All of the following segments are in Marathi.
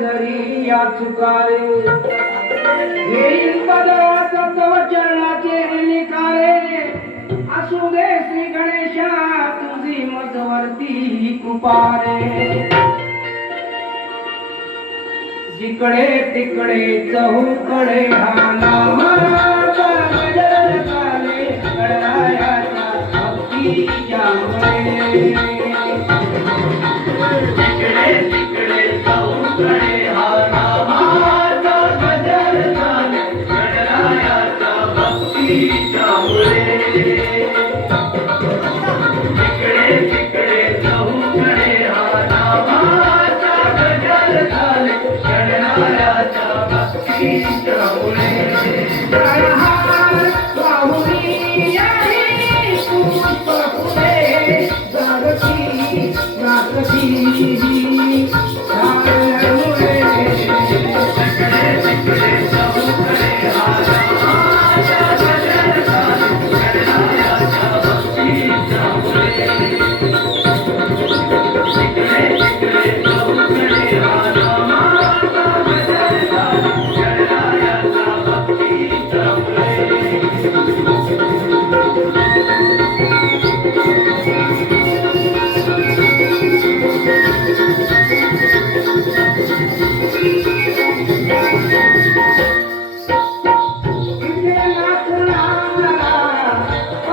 जरी या चुकारे चरणाचे निकारे असू दे श्री गणेशा तुझी मजवरती कुपारे. जिकडे तिकडे चहूकडे हा Thank you.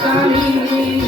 पापानी.